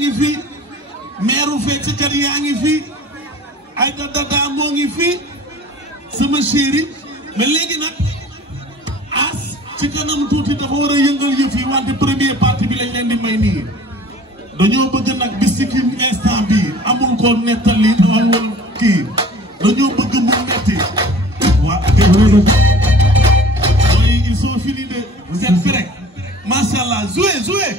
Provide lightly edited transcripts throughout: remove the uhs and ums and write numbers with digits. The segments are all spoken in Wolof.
ngi fi meeru fecckat yaa ngi fi ay dada moo ngi fi sama chéri mais léegi nag as ci kanam tuuti dafa war a yëngal yëf yi wante première partie bi lañ leen di may nii dañoo bëgg nag bis ci instant bi amul ko nettali amul kii dañoo bëgg mu metti waa ils sont finis de vous êtes prêts machallah jouez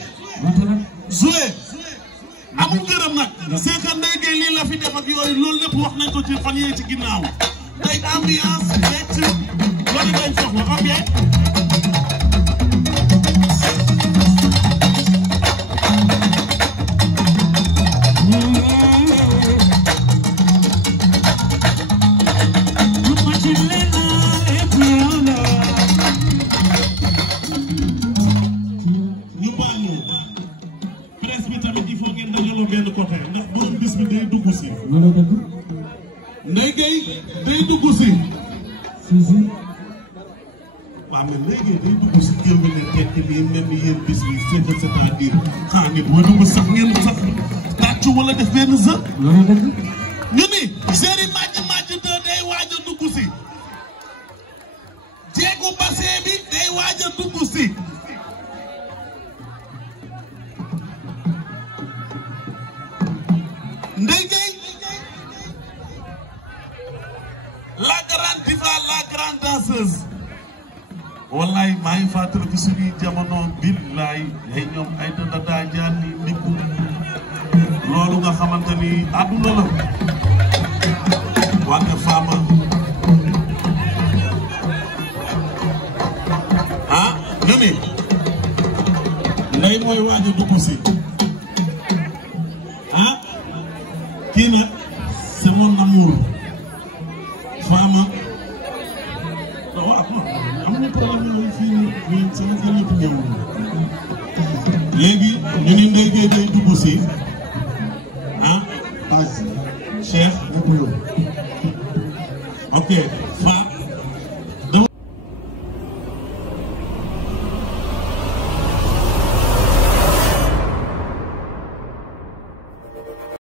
amul gërëm nag c'est que Ndeye Gueye lii la fi def ak yooyu loolu lépp wax nañ ko ci fan yee ci ginnaaw tey ambiance fecc loolu dañ soxla xam ngeen benn côté ndax borom bis bi day dugg si. Ndeye Gueye day dugg si. waaw mais Ndeye Gueye day dugg si géew bi ne tekki nii mel ni yéen bis bi c'est-à-dire xanaa nit boo dugg sax ngeen sax tàccu wala def benn sa. ñu ni série Madji day waaj a dugg si. jéegu bassin bi day waaj a dugg si. Ndeye Gueye la grande diva la grande danseuse wallaay maa ngi fàttaliku suñuy jamono billaay ay ñoom ay dada jaan ni ndikku loolu nga xamante ni àdduna la wante Fama ah ñu ni Ndeye mooy waaj a dugg si ah kii nag c'est mon amour Fama waaw amuñu problème yooyu fii nii sama gënatu ñëw léegi ñu ni Ndeye Gueye day dugg si ah Cheikh ok